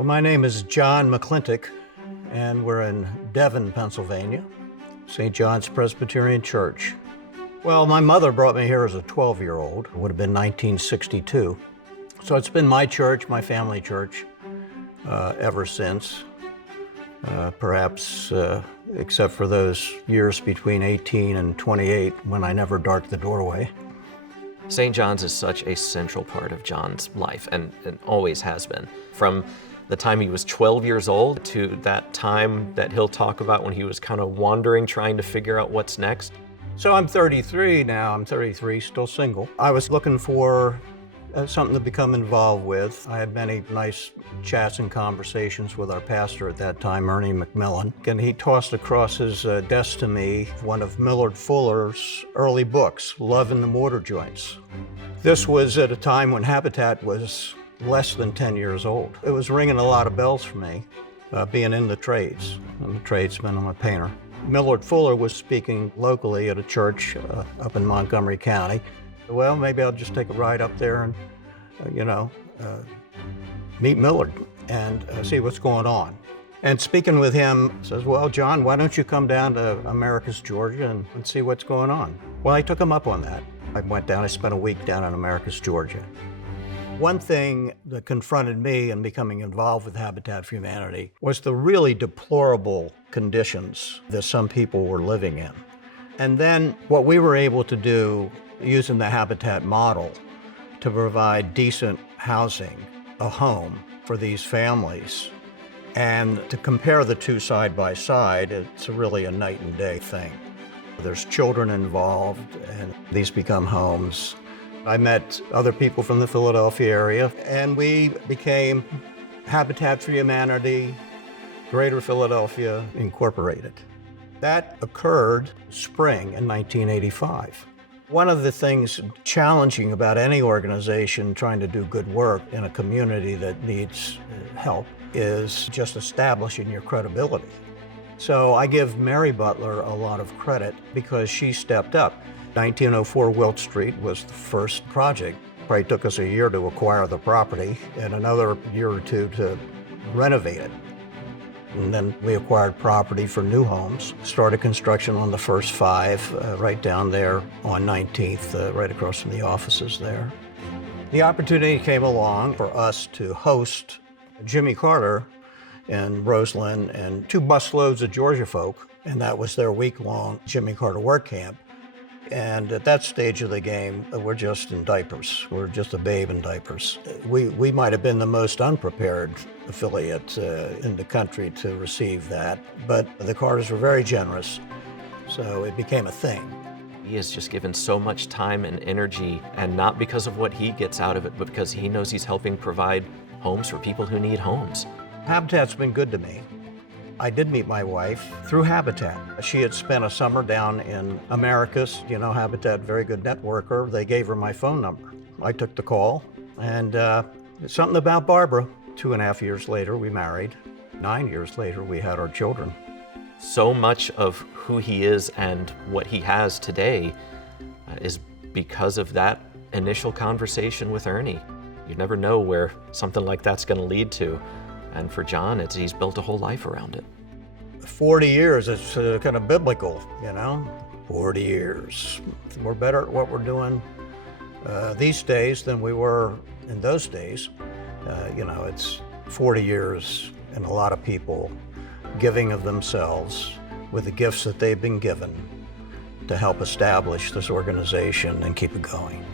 Well, my name is John McClintick, and we're in Devon, Pennsylvania, St. John's Presbyterian Church. Well, my mother brought me here as a 12-year-old. It would have been 1962. So it's been my church, my family church, ever since. Perhaps except for those years between 18 and 28 when I never darkened the doorway. St. John's is such a central part of John's life, and always has been. From the time he was 12 years old to that time that he'll talk about when he was kind of wandering, trying to figure out what's next. So I'm 33 now. I'm 33, still single. I was looking for something to become involved with. I had many nice chats and conversations with our pastor at that time, Ernie McMillan, and he tossed across his desk to me one of Millard Fuller's early books, Love in the Mortar Joints. This was at a time when Habitat was less than 10 years old. It was ringing a lot of bells for me, being in the trades. I'm a tradesman, I'm a painter. Millard Fuller was speaking locally at a church up in Montgomery County. Well, maybe I'll just take a ride up there and, meet Millard and see what's going on. And speaking with him, says, well, John, why don't you come down to Americus, Georgia and see what's going on? Well, I took him up on that. I went down, I spent a week down in Americus, Georgia. One thing that confronted me in becoming involved with Habitat for Humanity was the really deplorable conditions that some people were living in. And then what we were able to do using the Habitat model to provide decent housing, a home for these families. And to compare the two side by side, it's really a night and day thing. There's children involved, and these become homes. I met other people from the Philadelphia area, and we became Habitat for Humanity, Greater Philadelphia Incorporated. That occurred spring in 1985. One of the things challenging about any organization trying to do good work in a community that needs help is just establishing your credibility. So I give Mary Butler a lot of credit because she stepped up. 1904 Wilt Street was the first project. Probably took us a year to acquire the property and another year or two to renovate it. And then we acquired property for new homes, started construction on the first 5 right down there on 19th, right across from the offices there. The opportunity came along for us to host Jimmy Carter and Roseland and 2 busloads of Georgia folk, and that was their week-long Jimmy Carter work camp. And at that stage of the game, we're just in diapers. We're just a babe in diapers. We might have been the most unprepared affiliate in the country to receive that, but the Carters were very generous, so it became a thing. He has just given so much time and energy, and not because of what he gets out of it, but because he knows he's helping provide homes for people who need homes. Habitat's been good to me. I did meet my wife through Habitat. She had spent a summer down in Americus, Habitat, very good networker. They gave her my phone number. I took the call, and something about Barbara. 2.5 years later, we married. 9 years later, we had our children. So much of who he is and what he has today is because of that initial conversation with Ernie. You never know where something like that's going to lead to. And for John, he's built a whole life around it. 40 years, it's kind of biblical, 40 years. We're better at what we're doing these days than we were in those days. It's 40 years and a lot of people giving of themselves with the gifts that they've been given to help establish this organization and keep it going.